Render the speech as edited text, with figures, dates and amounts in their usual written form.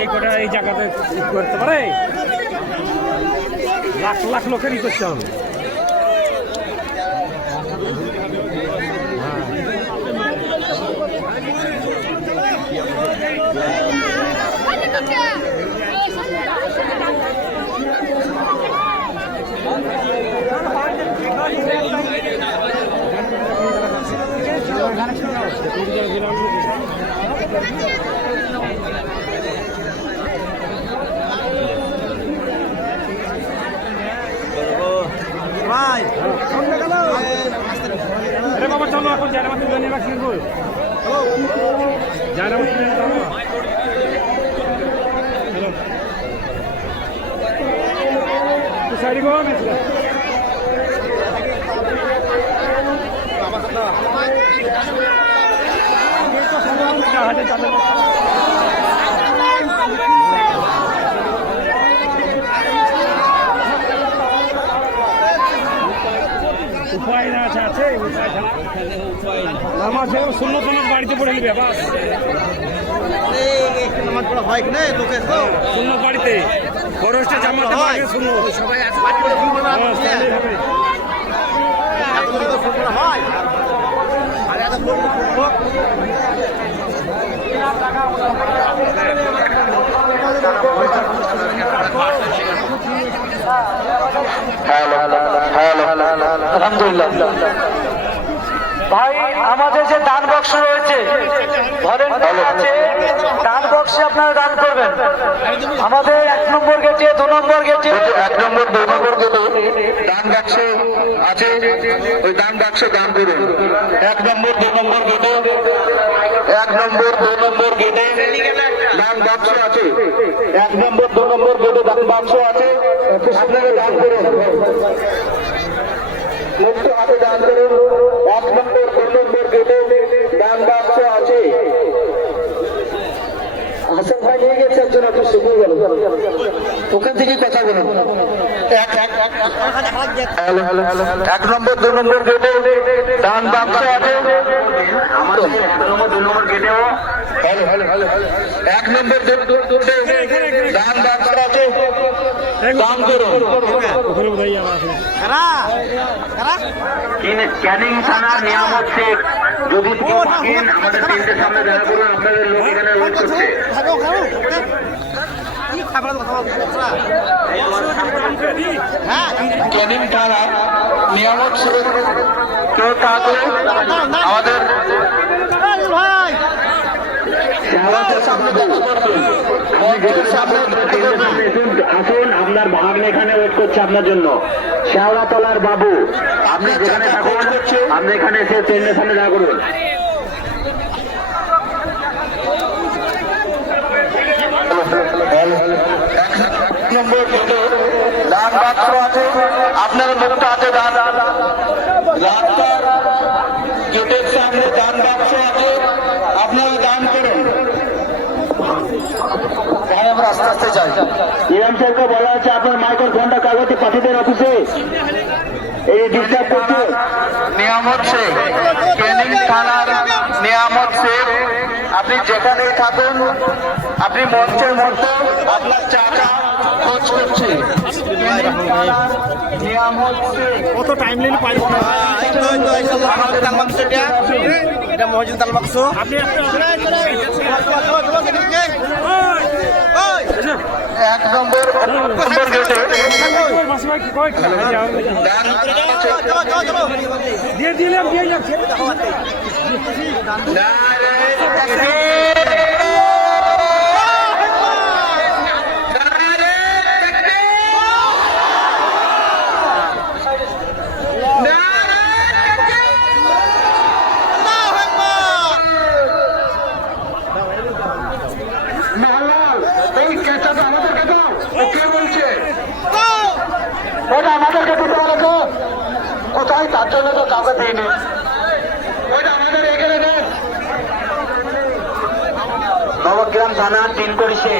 এই কটা এই জায়গাতে করতে পারে লাখ লাখ লোকেরই করছে আমি अरे बाबा चलो आपको जाना मत लेने का शुरू जाना मत लेने का हेलो तो सारी को मैं बाबा साहब ये तो सामान का हाथ चलो উপায় না আছে নামাজ সুন্নত বাড়িতে পড়ে নিবে সুন্নত বাড়িতে খরচটা জামাতে সুন্নত সবাই আলহামদুলিল্লাহ ভাই আমাদের যে দান বক্স রয়েছে দান বক্সে আপনারা দান করবেন আমাদের 1 নম্বর গেটে 2 নম্বর গেটে 1 নম্বর 2 নম্বর গেটে দান বাক্স আছে ওই দান বাক্সে দান করুন 1 নম্বর 2 নম্বর গেটে 1 নম্বর 2 নম্বর গেটে দান বাক্স আছে 1 নম্বর 2 নম্বর গেটে দান বাক্স আছে আপনারা দান করুন মুক্ত হাতে দান করুন 1 নম্বর 2 নম্বর গেটে দান বাক্স আছে হাসান ভাই নিয়ে গেছে একজন আপনি শুনে গেল ওখান থেকে কথা বলুন 1 নম্বর 2 নম্বর গেটে দান বাক্স আছে আমাদের 1 নম্বর 2 নম্বর গেটেও 1 নম্বর 2 দান বাক্স আছে দান করুন ক্যানিং থানার নিয়ম হচ্ছে যদি থাকেন আমাদের টেন্টের সামনে দেখা করুন আপনাদের লোক এখানে ওয়েট করছে ক্যানিং থানার নিয়ম হচ্ছে কেউ থাকলে আমাদের আসুন আপনার ভাগ্নে এখানে ওয়েট করছে আপনার জন্য শেওড়াতলার বাবু আপনি যেখানে থাকুন আপনি এখানে এসে ট্রেনের সামনে দেখা করুন নম্বর দান বাক্স আছে আপনার মুক্ত হাতে দান রাস্তার গেটের সামনে দান বাক্স আছে আপনারা দান করুন আমরা আস্তে আস্তে যাই ইমাম সাহেবকে বলা হচ্ছে আপনার মাইকের ফোনটা কাগজে পাঠিয়ে দেন অফিসে এই ডিস্টার্ব করছে নিয়ামত শেখ ক্যানিং থানার নিয়ামত শেখ আপনি যেখানেই থাকুন আপনি মঞ্চের মধ্যে আপনার চাচা খোঁজ করছে কত টাইম নিলে পাইব না এটা মহাজন তাল বাক্স আপনি 1 নম্বর দিয়ে দিলাম দিয়ে যাচ্ছে আমাদেরকে দিতে পারে তো কোথায় তার জন্য তো কাউকে দিইনি ওইটা আমাদের এখানে নবগ্রাম থানা 3 করিছে